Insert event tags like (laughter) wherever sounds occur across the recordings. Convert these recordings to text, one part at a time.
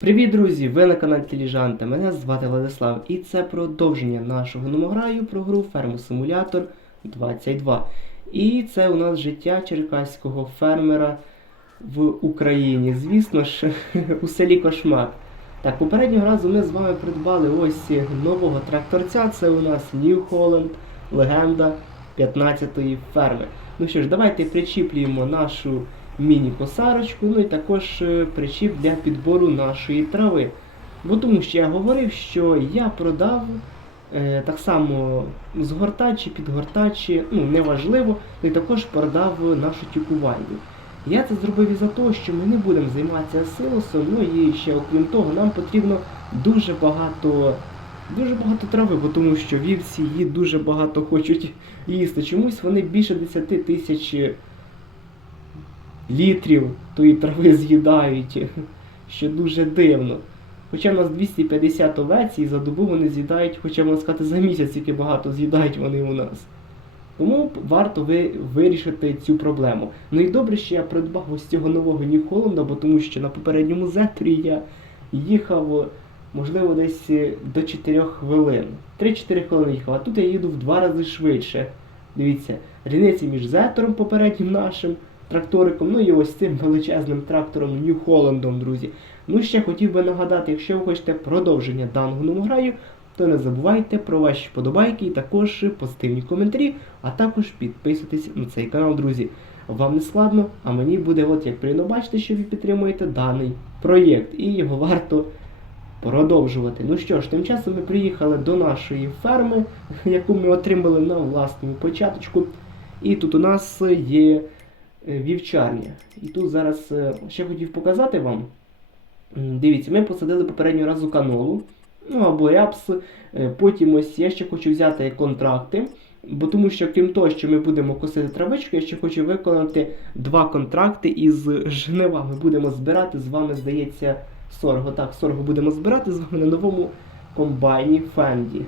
Привіт, друзі! Ви на каналі Теліжанта. Мене звати Владислав, і це продовження нашого номограю про гру Ферму Симулятор 22. І це у нас життя черкаського фермера в Україні. Звісно ж, (laughs) у селі Кошмак. Так, попереднього разу ми з вами придбали ось нового тракторця. Це у нас New Holland, легенда 15-ї ферми. Ну що ж, давайте причіплюємо нашу міні-косарочку, ну і також е, причіп для підбору нашої трави. Бо тому що я говорив, що я продав е, так само згортачі, підгортачі, ну неважливо, і також продав нашу тюкувальню. Я це зробив із-за того, що ми не будемо займатися силосом, ну і ще окрім того, нам потрібно дуже багато. Дуже багато трави, бо тому що вівці її дуже багато хочуть їсти. Чомусь вони більше 10 тисяч літрів тої трави з'їдають, (laughs) що дуже дивно. Хоча в нас 250 овець і за добу вони з'їдають, хоча можна сказати, за місяць тільки багато з'їдають вони у нас. Тому варто ви вирішити цю проблему. Ну і добре, що я придбав ось цього нового Holland, бо тому що на попередньому зетрі я їхав, можливо, десь е, до 4 хвилин. 3-4 хвилини їхав, а тут я їду в два рази швидше. Дивіться, різниця між зетором попереднім нашим тракториком, ну і ось цим величезним трактором New Holland, друзі. Ну ще хотів би нагадати, якщо ви хочете продовження даного номограю, то не забувайте про ваші вподобайки і також позитивні коментарі, а також підписуйтесь на цей канал, друзі. Вам не складно, а мені буде, от як приємно бачити, що ви підтримуєте даний проєкт, і його варто продовжувати. Ну що ж, тим часом ми приїхали до нашої ферми, яку ми отримали на власному початочку. І тут у нас є вівчарня. І тут зараз е, ще хотів показати вам. Дивіться, ми посадили попереднього разу канолу, ну або ряпс. Е, Потім ось я ще хочу взяти контракти. Бо тому що крім того, що ми будемо косити травичку, я ще хочу виконати два контракти із жнива. Ми будемо збирати з вами, здається, сорго. Так, сорго будемо збирати з вами на новому комбайні Фенді.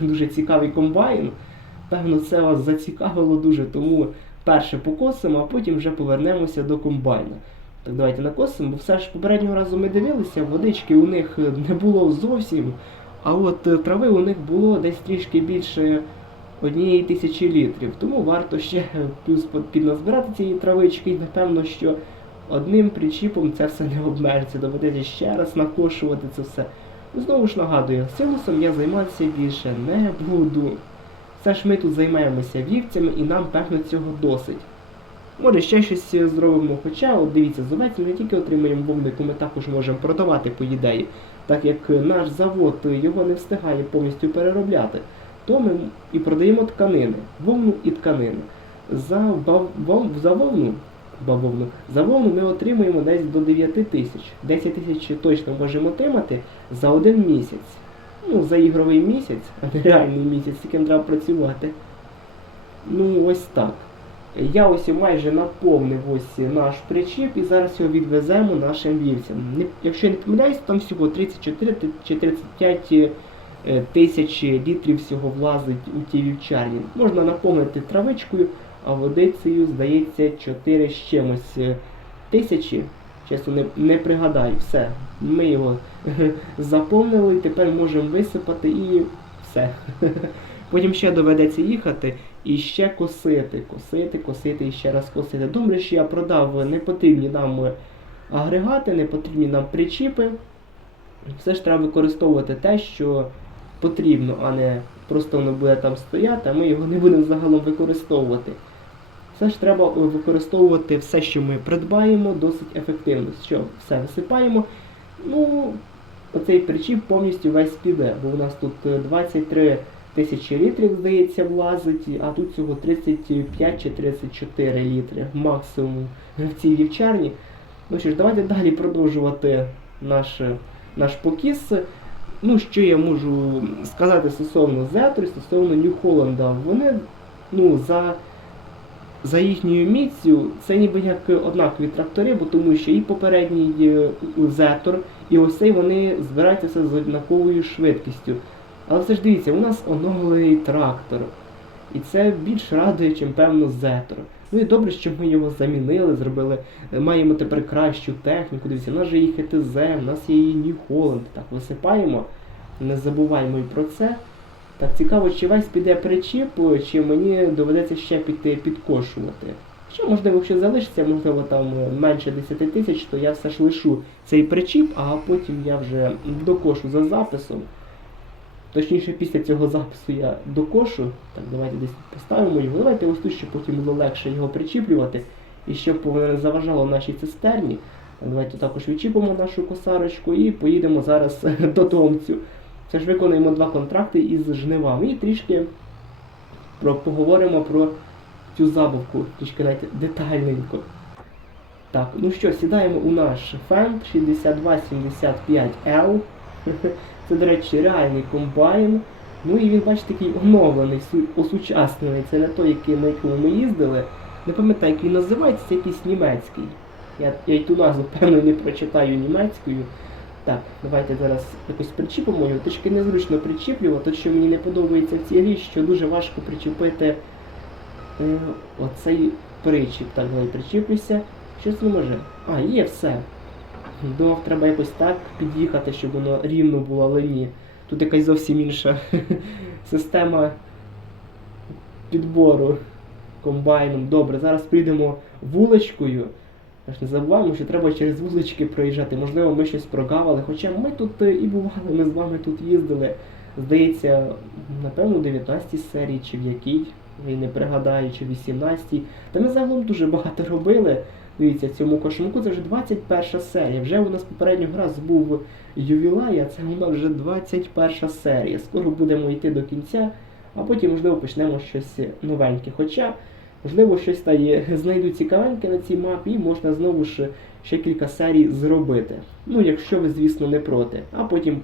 Дуже цікавий комбайн. Певно, це вас зацікавило дуже, тому перше покосимо, а потім вже повернемося до комбайна. Так, давайте накосимо, бо все ж попереднього разу ми дивилися, водички у них не було зовсім, а от е, трави у них було десь трішки більше однієї тисячі літрів. Тому варто ще е, плюс підназбирати цієї травички, і напевно, що одним причіпом це все не обмежиться. Доведеться ще раз накошувати це все. Знову ж нагадую, силусом я займатися більше не буду. Все ж ми тут займаємося вівцями і нам певно цього досить. Може ще щось зробимо, хоча, от дивіться, з ми не тільки отримуємо вовнику, ми також можемо продавати по ідеї, так як наш завод його не встигає повністю переробляти, то ми і продаємо тканини, вовну і тканини. За, бав, вов, за вовну, бавовну, за вовну ми отримуємо десь до 9 тисяч. 10 тисяч точно можемо отримати за один місяць. Ну, за ігровий місяць, а (laughs) не реальний місяць, з яким треба працювати. Ну, ось так. Я ось майже наповнив ось наш причіп і зараз його відвеземо нашим вівцям. Якщо я не помиляюсь, там всього 34 чи 35 е, тисяч літрів всього влазить у ті вівчарні. Можна наповнити травичкою, а водицею, здається, 4 з чимось е, тисячі. Чесно, не, не пригадаю. Все. Ми його (laughs) заповнили, тепер можемо висипати і все. (laughs) Потім ще доведеться їхати і ще косити, косити, косити і ще раз косити. Добре, що я продав непотрібні нам агрегати, непотрібні нам причіпи. Все ж треба використовувати те, що потрібно, а не просто воно буде там стояти, а ми його не будемо загалом використовувати. Все ж треба е, використовувати все, що ми придбаємо, досить ефективно. Що все висипаємо. Ну, оцей причіп повністю весь піде, бо у нас тут е, 23 тисячі літрів, здається, влазить, а тут всього 35 чи 34 літри максимум в цій вівчарні. Ну що ж, давайте далі продовжувати наш, наш покіс. Ну, що я можу сказати стосовно Зетри, стосовно Нью Холланда. Вони, ну, за, за їхньою міцю, це ніби як однакові трактори, бо тому що і попередній е, Зетор, і ось цей вони збираються з однаковою швидкістю. Але все ж дивіться, у нас оновлений трактор. І це більш радує, чим певно Зетор. Ну і добре, що ми його замінили, зробили. е, Маємо тепер кращу техніку. Дивіться, у нас же є ХТЗ, у нас є і Holland. Так, висипаємо. Не забуваємо і про це. Так, цікаво, чи весь піде причіп, чи мені доведеться ще піти підкошувати. Що, можливо, якщо залишиться, можливо, там е, менше 10 тисяч, то я все ж лишу цей причіп, а потім я вже докошу за записом. Точніше, після цього запису я докошу. Так, давайте десь поставимо його. Давайте ось тут, щоб потім було легше його причіплювати. І щоб воно не заважало нашій цистерні. Давайте також відчіпимо нашу косарочку і поїдемо зараз (laughs) до Томцю. Це ж виконуємо два контракти із жнивами. І трішки про, поговоримо про цю забавку, трішки навіть детальненько. Так, ну що, сідаємо у наш Fendt 6275L. (laughs) Це, до речі, реальний комбайн. Ну і він, бачите, такий оновлений, су- осучаснений. Це не той, який, на якому ми їздили. Не пам'ятаю, як він називається, це якийсь німецький. Я, я й ту назву, певно, не прочитаю німецькою. Так, давайте зараз якось причіпимо його. Трішки незручно причіплювати, що мені не подобається в цій грі, що дуже важко причепити е, оцей причіп. Так, давай причіплюся. Щось не може. А, є все. Думав, треба якось так під'їхати, щоб воно рівно було, але ні. Тут якась зовсім інша (laughs) система підбору комбайном. Добре, зараз прийдемо вуличкою. Аж не забуваємо, що треба через вулички проїжджати. Можливо, ми щось прогавили. Хоча ми тут е, і бували, ми з вами тут їздили. Здається, напевно, у 19 серії, чи в якій, я не пригадаю, чи в 18. Та ми загалом дуже багато робили. Дивіться, цьому кошмаку це вже 21 серія. Вже у нас попереднього разу був ювілей, а це у нас вже 21 серія. Скоро будемо йти до кінця, а потім, можливо, почнемо щось новеньке. Хоча, можливо, щось знайду цікавеньке на цій мапі і можна знову ж ще кілька серій зробити. Ну, якщо ви, звісно, не проти. А потім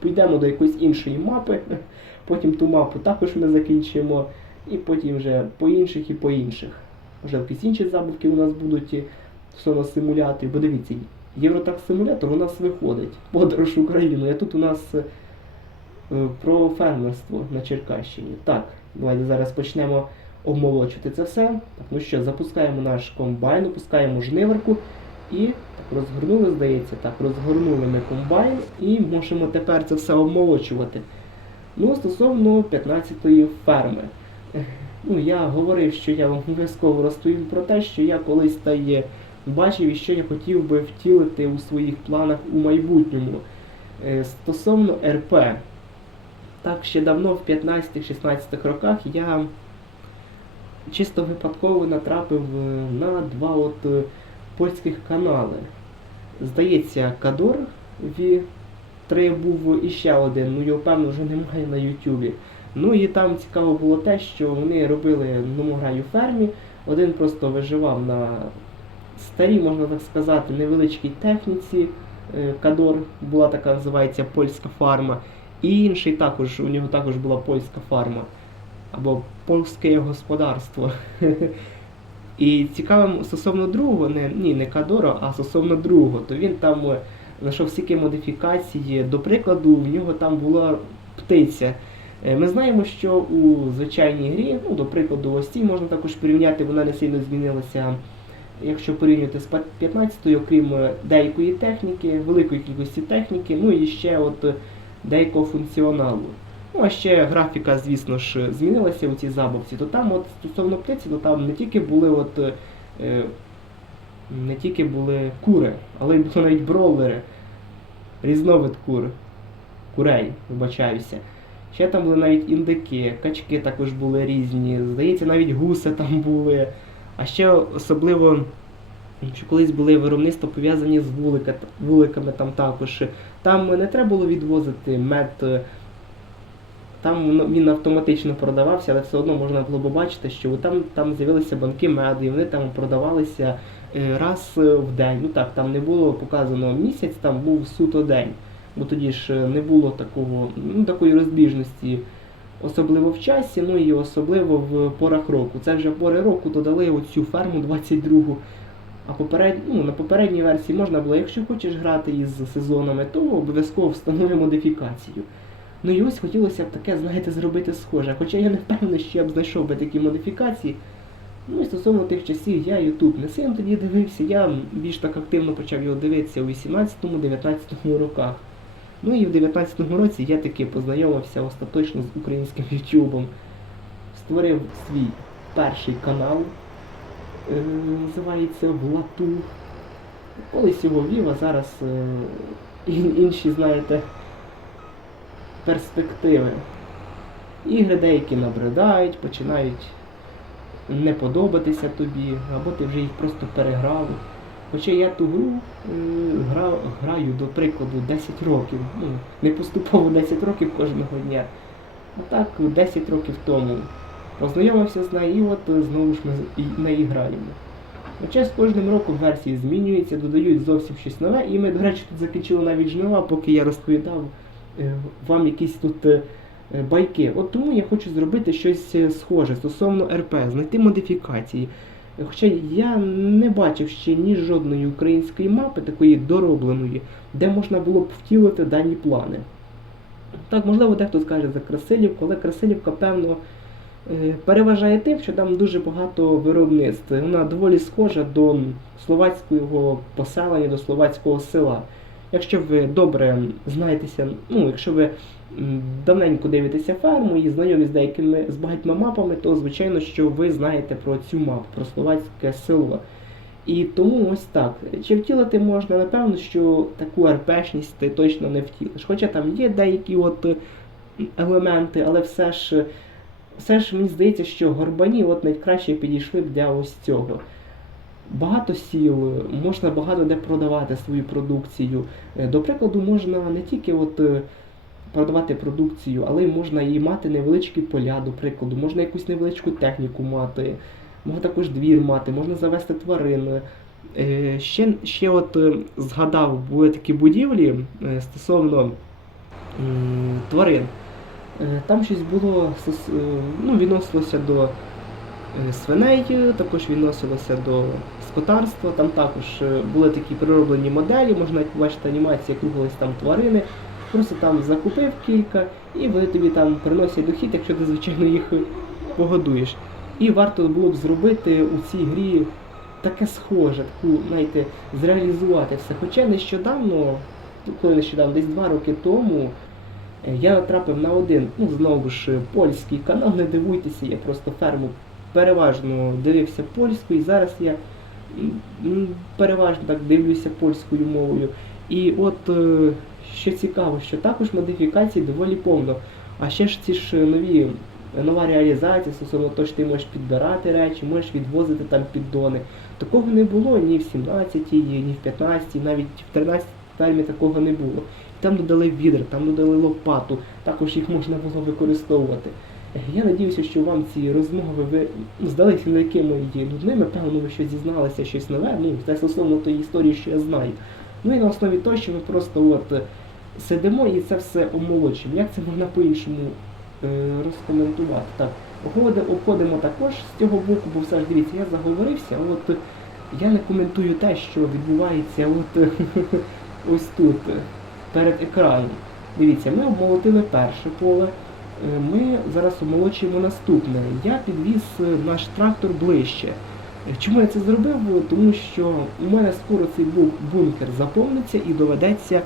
підемо до якоїсь іншої мапи, (laughs) потім ту мапу також ми закінчимо, і потім вже по інших і по інших. Може, якісь інші забавки у нас будуть стосовно симуляторів. Бо дивіться, Євротак симулятор у нас виходить. Подорож в Україну. А тут у нас е, про фермерство на Черкащині. Так, давайте зараз почнемо обмолочувати це все. Так, ну що, запускаємо наш комбайн, опускаємо жниверку і так розгорнули, здається, так, розгорнули ми комбайн і можемо тепер це все обмолочувати. Ну, стосовно 15-ї ферми. Ну, я говорив, що я вам обов'язково розповім про те, що я колись та є бачив і що я хотів би втілити у своїх планах у майбутньому. Е, Стосовно РП, так ще давно, в 15-16 роках, я чисто випадково натрапив е, на два от е, польських канали. Здається, Кадор V3 був іще один, ну його певно вже немає на Ютубі. Ну і там цікаво було те, що вони робили номограю фермі. Один просто виживав на старій, можна так сказати, невеличкій техніці. Е, Кадор була така, називається польська фарма. І інший також, у нього також була польська фарма. Або польське господарство. І цікавим стосовно другого, не, ні, не Кадора, а стосовно другого, то він там е, знайшов стільки модифікації. До прикладу, в нього там була птиця. Е, Ми знаємо, що у звичайній грі, ну, до прикладу, ось цій можна також порівняти, вона не сильно змінилася, якщо порівнювати з 15-ю, окрім е, деякої техніки, великої кількості техніки, ну і ще от деякого функціоналу. Ну, а ще графіка, звісно ж, змінилася у цій забавці, то там от стосовно птиці, то там не тільки були от, е, не тільки були кури, але й були навіть броулери, різновид кур, курей, вибачаюся. Ще там були навіть індики, качки також були різні. Здається, навіть гуси там були. А ще особливо, що колись були виробництва пов'язані з вулика, вуликами там також. Там не треба було відвозити мед. Там він автоматично продавався, але все одно можна було побачити, що там, там з'явилися банки меду, і вони там продавалися е, раз е, в день. Ну так, там не було показано місяць, там був суто день. Бо тоді ж е, не було такого, ну, такої розбіжності, особливо в часі, ну і особливо в порах року. Це вже пори року додали оцю ферму 22 а поперед... ну, на попередній версії можна було, якщо хочеш грати із сезонами, то обов'язково встановлюй модифікацію. Ну і ось хотілося б таке, знаєте, зробити схоже. Хоча я не впевнений, що я б знайшов би такі модифікації. Ну і стосовно тих часів, я Ютуб не сильно тоді дивився, я більш так активно почав його дивитися у 18-19 роках. Ну і в 19-му році я таки познайомився остаточно з українським Ютубом. Створив свій перший канал, е, називається Влату. Колись його вів, а зараз е, інші, знаєте, перспективи. Ігри деякі набридають, починають не подобатися тобі, або ти вже їх просто переграв. Хоча я ту гру е, гра, граю, до прикладу, 10 років. Ну, не поступово 10 років кожного дня. А так 10 років тому познайомився з нею і от е, знову ж ми неї граємо. Хоча з кожним роком версії змінюються, додають зовсім щось нове, і ми, до речі, тут закінчили навіть жнива, поки я розповідав вам якісь тут е, е, байки. От тому я хочу зробити щось е, схоже стосовно РП, знайти модифікації. Е, Хоча я не бачив ще ні жодної української мапи, такої доробленої, де можна було б втілити дані плани. Так, можливо, дехто скаже за Красилівку, але Красилівка, певно, е, переважає тим, що там дуже багато виробництв. Вона доволі схожа до словацького поселення, до словацького села. Якщо ви добре знаєтеся, ну, якщо ви давненько дивитеся ферму і знайомі з деякими з багатьма мапами, то звичайно, що ви знаєте про цю мапу, про словацьке село. І тому ось так. Чи втілити можна, напевно, що таку РПшність ти точно не втілиш. Хоча там є деякі от елементи, але все ж все ж мені здається, що горбані от найкраще підійшли б для ось цього. Багато сіл, можна багато де продавати свою продукцію. Е, До прикладу, можна не тільки от е, продавати продукцію, але й можна і мати невеличкі поля, до прикладу, можна якусь невеличку техніку мати, можна також двір мати, можна завести тварин. Е, Ще, ще от згадав, були такі будівлі стосовно тварин. Там щось було ну, відносилося до свиней, також відносилося до скотарства. Там також е, були такі перероблені моделі, можна побачити анімації, як рухались там тварини. Просто там закупив кілька, і вони тобі там приносять дохід, якщо ти, звичайно, їх погодуєш. І варто було б зробити у цій грі таке схоже, таку, знаєте, зреалізувати все. Хоча нещодавно, коли нещодавно, десь два роки тому, е, я натрапив на один, ну знову ж польський канал, не дивуйтеся, я просто ферму переважно дивився польською, і зараз я переважно так дивлюся польською мовою. І от е, що цікаво, що також модифікацій доволі повно. А ще ж ці ж нові нова реалізація стосовно того, що ти можеш підбирати речі, можеш відвозити там піддони. Такого не було ні в 17-й, ні в 15-й, навіть в 13-й таймі такого не було. Там додали відра, там додали лопату, також їх можна було використовувати. Е, Я надіюся, що вам ці розмови ви ну, здалися не такими і нудними, певно, ви щось дізналися, щось нове, ну, це стосовно тої історії, що я знаю. Ну і на основі того, що ми просто от сидимо і це все омолочимо. Як це можна по-іншому е, розкоментувати? Так, обходимо, обходимо також з цього боку, бо все ж дивіться, я заговорився, от я не коментую те, що відбувається от (laughs) ось тут, перед екраном. Дивіться, ми обмолотили перше поле. Е, Ми зараз омолочуємо наступне. Я підвіз е, наш трактор ближче. Е, Чому я це зробив? Тому що у мене скоро цей бункер заповниться і доведеться.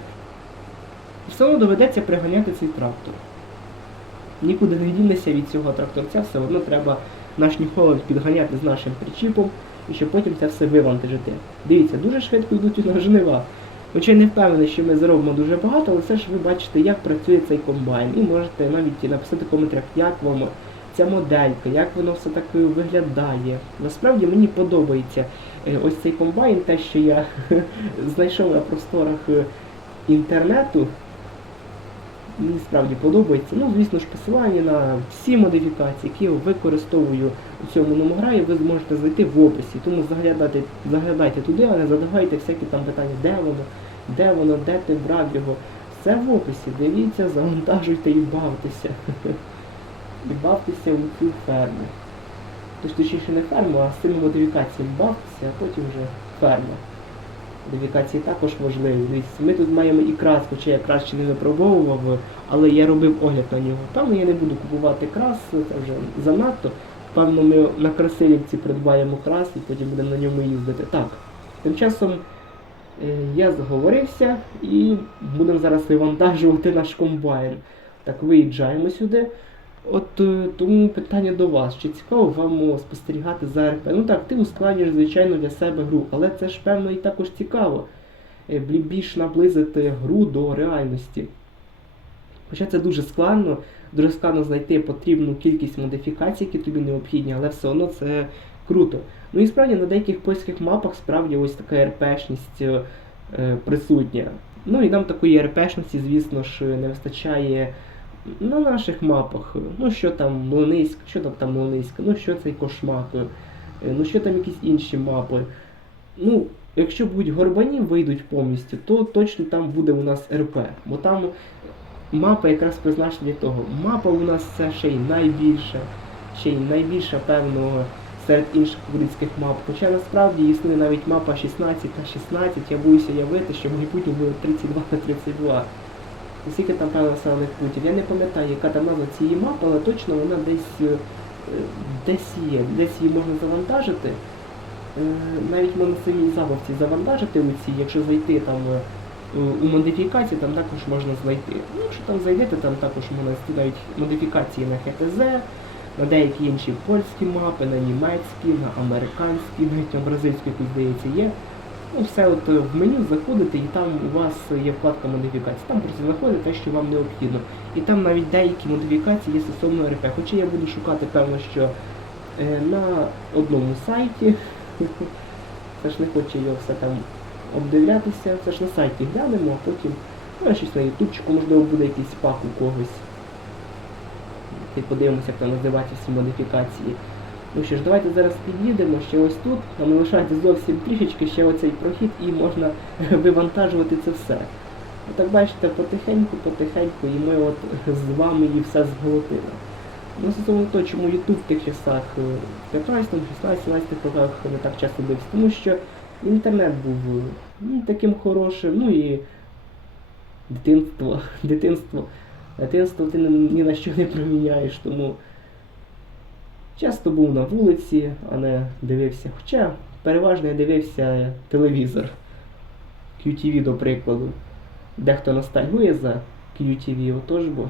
Все одно доведеться приганяти цей трактор. Нікуди не дінешся від цього тракторця, все одно треба наш Нью-Холланд підганяти з нашим причіпом і щоб потім це все вивантажити. Дивіться, дуже швидко йдуть у нас жнива. Хоча не впевнений, що ми заробимо дуже багато, але все ж ви бачите, як працює цей комбайн. І можете навіть написати в коментарях, як вам ця моделька, як воно все так виглядає. Насправді мені подобається е, ось цей комбайн, те, що я (laughs) знайшов на просторах е, інтернету. Мені справді подобається. Ну, звісно ж, посилання на всі модифікації, які я використовую у цьому номограї, ви зможете знайти в описі. Тому заглядайте, заглядайте туди, а не задавайте всякі там питання, де воно, де воно, де ти брав його. Все в описі. Дивіться, завантажуйте і бавтеся. (laughs) І бавтеся у цю ферму. Тож точніше не ферму, а з цими модифікаціями бавтеся, а потім вже ферма. Модифікації також важливі. Дивіться, ми тут маємо і крас, хоча я крас ще не випробовував, але я робив огляд на нього. Певно, я не буду купувати крас, це вже занадто. Певно, ми на Красилівці придбаємо крас і потім будемо на ньому їздити. Так, тим часом е, я зговорився і будемо зараз вивантажувати наш комбайн. Так, виїжджаємо сюди. От е, тому питання до вас. Чи цікаво вам спостерігати за РП? Ну так, ти ускладнюєш, звичайно, для себе гру, але це ж певно і також цікаво. Е, Більш наблизити гру до реальності. Хоча це дуже складно, дуже складно знайти потрібну кількість модифікацій, які тобі необхідні, але все одно це круто. Ну і справді на деяких польських мапах справді ось така РПшність е, присутня. Ну і нам такої РПшності, звісно ж, не вистачає на наших мапах. Ну що там Млиниськ, що там там Млиниська, ну що цей кошмак, е, ну що там якісь інші мапи. Ну, якщо будуть горбані вийдуть повністю, то точно там буде у нас РП. Бо там мапа якраз призначена для того. Мапа у нас це ще й найбільша, ще й найбільша, певно, серед інших українських мап. Хоча насправді існує навіть мапа 16 на 16, я боюся уявити, що в майбутньому буде 32 на 32. Скільки там населених пунктів. Я не пам'ятаю, яка там назва цієї мапи, але точно вона десь, е, десь є, десь її можна завантажити. Е, Навіть можна в самій забавці завантажити у ці, якщо зайти там е, у модифікації, там також можна знайти. Ну, якщо там зайдете, там також можна навіть модифікації на ХТЗ, на деякі інші польські мапи, на німецькі, на американські, навіть на бразильську, якусь здається, є. Ну, все от е, в меню заходите і там у вас є вкладка модифікацій. Там просто знаходите те, що вам необхідно. І там навіть деякі модифікації є стосовно РП. Хоча я буду шукати, певно, що е, на одному сайті. (laughs) Це ж не хоче його все там обдивлятися. Це ж на сайті глянемо, а потім ну, щось на ютубчику, можливо, буде якийсь пак у когось. І подивимося, як там називаються всі модифікації. Ну що ж, давайте зараз під'їдемо ще ось тут. Нам лишається зовсім трішечки ще оцей прохід і можна (laughs) вивантажувати це все. Отак бачите, потихеньку, потихеньку, і ми от з вами її все зголотили. Ну, стосовно того, чому Ютуб в тих часах, в 15, 16, 17 роках не так часто дивився, тому що інтернет був е, ну, таким хорошим, ну і дитинство, (laughs) дитинство, дитинство ти ні на що не проміняєш, тому часто був на вулиці, а не дивився. Хоча переважно я дивився телевізор. QTV, до прикладу. Дехто ностальгує за QTV, отож бо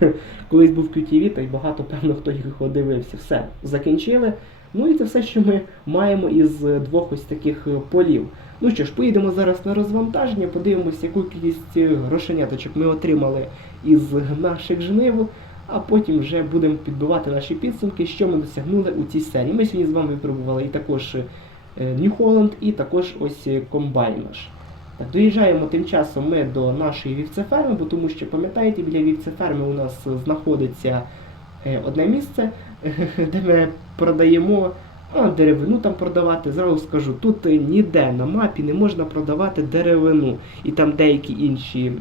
(laughs) колись був QTV, та й багато, певно, хто їх дивився. Все, закінчили. Ну і це все, що ми маємо із двох ось таких полів. Ну що ж, поїдемо зараз на розвантаження, подивимося, яку кількість грошеняточок ми отримали із наших жнив, а потім вже будемо підбивати наші підсумки, що ми досягнули у цій серії. Ми сьогодні з вами випробували і також Нью Холланд, і також ось е, комбайн наш. Так, доїжджаємо тим часом ми до нашої вівцеферми, бо тому що, пам'ятаєте, біля вівцеферми у нас знаходиться е, одне місце, (laughs) де ми продаємо а, деревину там продавати. Зразу скажу, тут е, ніде на мапі не можна продавати деревину і там деякі інші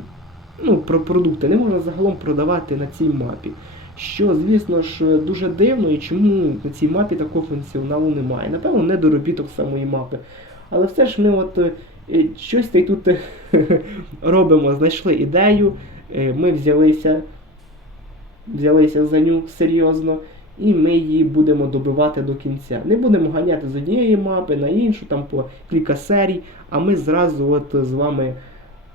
ну, про продукти не можна загалом продавати на цій мапі. Що, звісно ж, дуже дивно і чому на цій мапі такого функціоналу немає. Напевно, недоробіток самої мапи. Але все ж ми от е, щось тут (laughs) робимо, знайшли ідею, е, ми взялися, взялися за ню серйозно, і ми її будемо добивати до кінця. Не будемо ганяти з однієї мапи на іншу, там по кілька серій, а ми зразу от з вами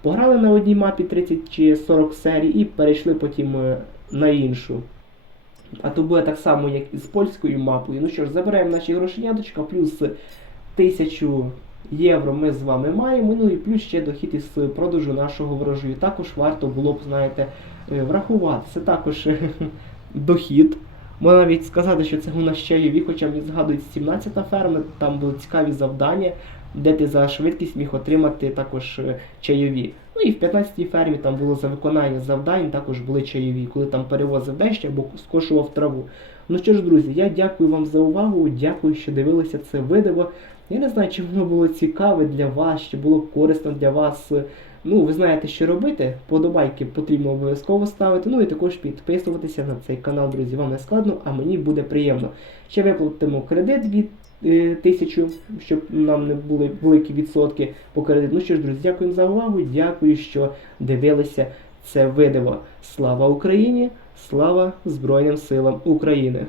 пограли на одній мапі 30 чи 40 серій і перейшли потім е, на іншу. А то буде так само, як і з польською мапою. Ну що ж, забираємо наші грошеняточка, плюс 1000 євро ми з вами маємо. Ну і плюс ще дохід із продажу нашого врожаю. Також варто було б, знаєте, е, врахувати. Це також е, (laughs) дохід. Можна навіть сказати, що це у нас чайові, хоча мені згадують 17-та ферма, там були цікаві завдання, де ти за швидкість міг отримати також е, чайові. Ну і в 15-й фермі там було за виконання завдань, також були чайові, коли там перевозив дещо або скошував траву. Ну що ж, друзі, я дякую вам за увагу, дякую, що дивилися це відео. Я не знаю, чи воно було цікаве для вас, чи було корисно для вас. Ну, ви знаєте, що робити. Подобайки потрібно обов'язково ставити. Ну і також підписуватися на цей канал, друзі. Вам не складно, а мені буде приємно. Ще виплатимо кредит від е, тисячу, щоб нам не були великі відсотки по кредиту. Ну що ж, друзі, дякую за увагу. Дякую, що дивилися це відео. Слава Україні! Слава Збройним силам України!